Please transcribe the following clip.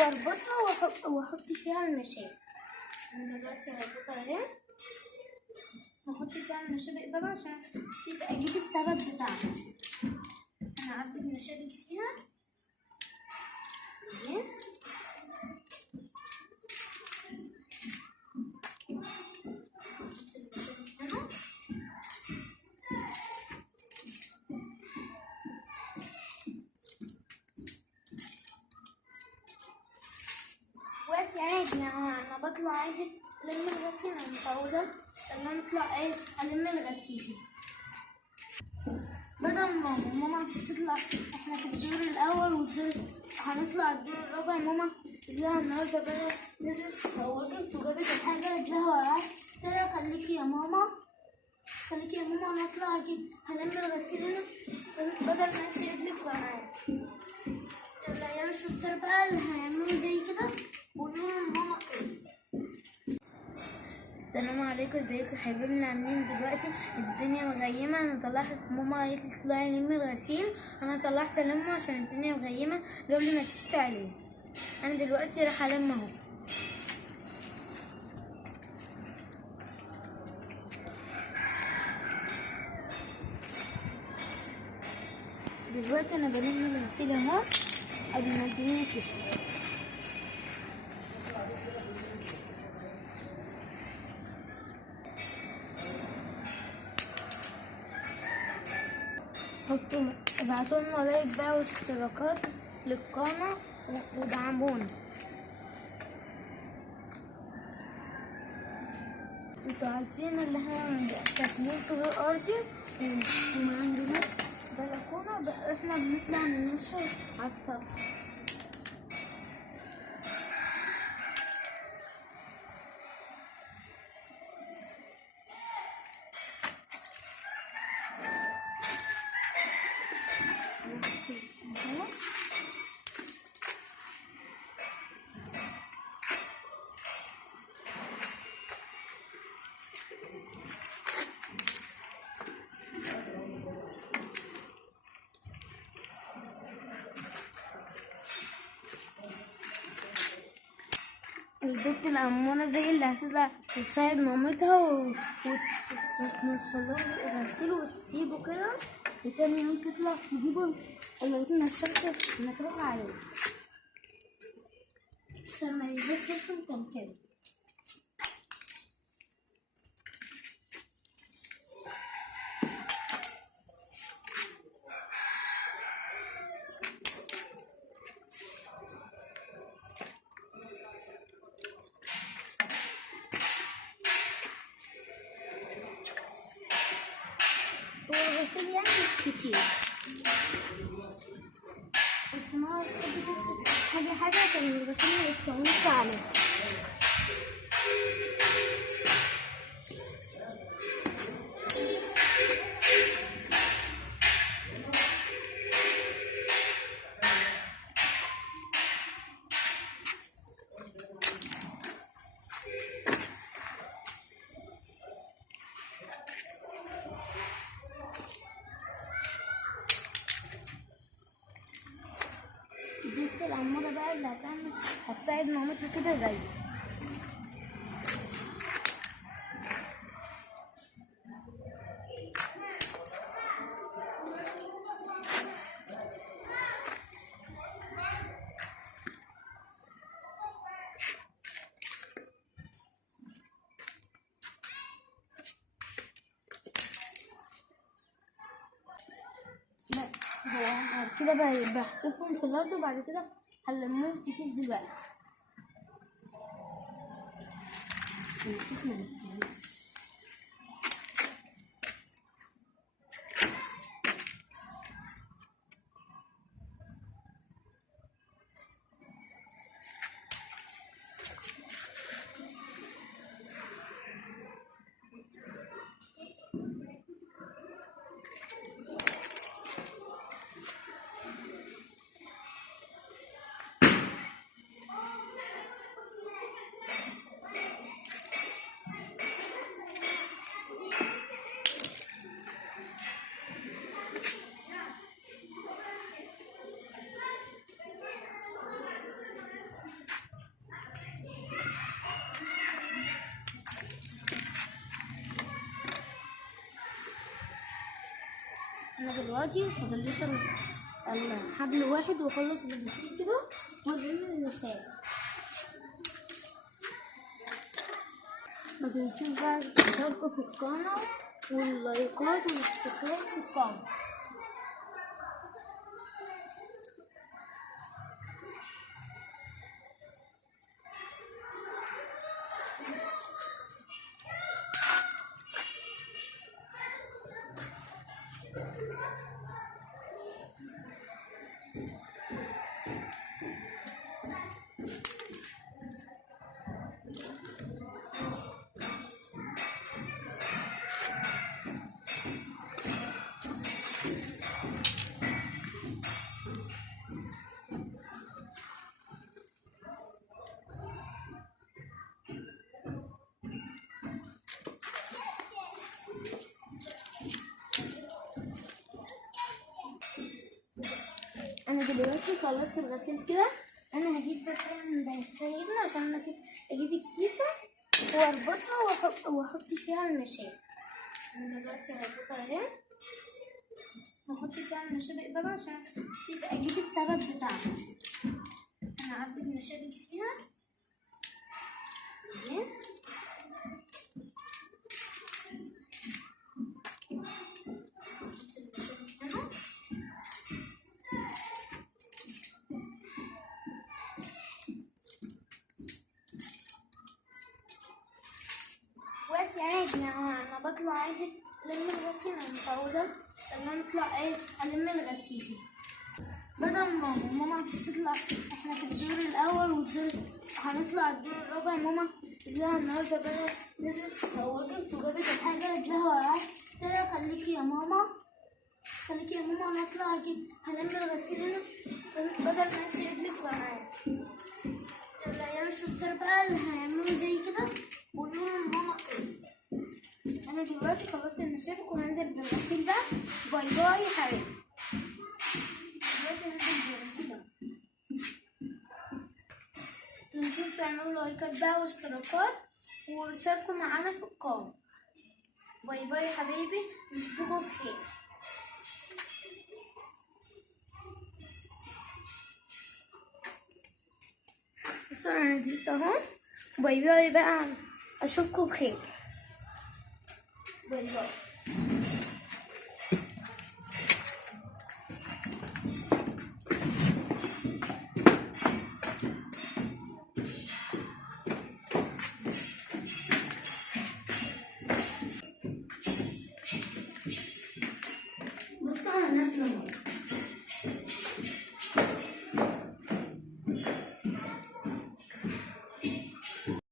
واربطها واحط فيها المشابك. انا دلوقتي هربطها اهي واحط فيها المشابك بقى عشان نسيت اجيب السبب بتاعها. انا هعبي المشابك فيها اهي. دلوقتي عادي انا بطلع عادي الم الغسيل. انا متعودة ان انا اطلع الم الغسيل بدل ما ماما تطلع. احنا في الدور الاول والدور هنطلع الدور الرابع. ماما رجلها النهارده بقى نزلت اتزوجت وجابت الحاجة رجلها وراها. قلت لها خليكي يا ماما انا اطلع اجيب هلم الغسيل هنا بدل ما انتي رجلك وراها. العيال الشطار بقى اللي هيعملوا زي كده ويقولوا لماما كده. السلام عليكم، ازيكم حبايبنا عاملين دلوقتي؟ الدنيا مغيمه. انا طلعت ماما قالت لي اطلعي لمي الغسيل. انا طلعت المه عشان الدنيا مغيمه قبل ما تشتي عليه. انا دلوقتي راح الم اهو. دلوقتي انا بلم الغسيل اهو قبل ما الدنيا تشتي. ابعتوا لنا لايك بقى واشتراكات للقناة ودعمونا. انتوا عارفين اللي احنا ساكنين في دور ارضي وما عندناش بلكونة. احنا بنطلع نمشي على السطح. البنت الأمونة زي اللي هتطلع تساعد مامتها وتنشلهم الغسيل وتسيبه كده وتاني يوم تطلع تجيبه اللي تنشلت ما تروح عليه عشان ما يبقاش اسم كده. هو الغسيل يعني مش كتير بس ما حاجة عشان الغسيل ما يتكونش عليه. البنت الأمورة بقى اللي هتساعد مامتها كده زي هو كده بحتفهم في الأرض وبعد كده هنلمهم في كيس دلوقتي. دلوقتي فاضليش الحبل واحد واخلص الاتنين كده وارمي المشاية. ما تنسوش بقى تشتركوا في القناة واللايكات والاشتراك في القناة. انا دلوقتي خلصت الغسيل كده. انا هجيب بقى من سيدنا عشان اجيب الكيسه واربطها واحط فيها المشابك. انا دلوقتي هربطها اهي واحط فيها المشابك بقى عشان اجيب السبب بتاعها. انا اعبي المشابك فيها اهي. دلوقتي عادي انا بطلع عادي الم الغسيل. انا متعوده ان انا اطلع الم الغسيل بدل ما ماما تطلع. احنا في الدور الاول والدور هنطلع الدور الرابع. ماما لها النهارده بقى نزلت اتسوقت وجابت الحاجه رجلها وراها. قلت لها خليكي يا ماما خليكي يا ماما انا اطلع اجيب هلم الغسيل هنا بدل ما انتي رجلك وراها. العيال الشطار بقى اللي هيعملوا زي كده ويقولوا لماما كده. انا دلوقتي خلصت المشابك وهنزل بالغسيل بقى. باي باي يا حبايبي. دلوقتي هنزل بالغسيل. متنسوش تعملوا لايكات بقى واشتراكات وتشاركوا معانا في القناة. باي باي يا حبايبي، نشوفكم بخير. بصوا انا نزلت اهو. باي باي بقى، اشوفكم بخير. باي باي. بصوا انا نازله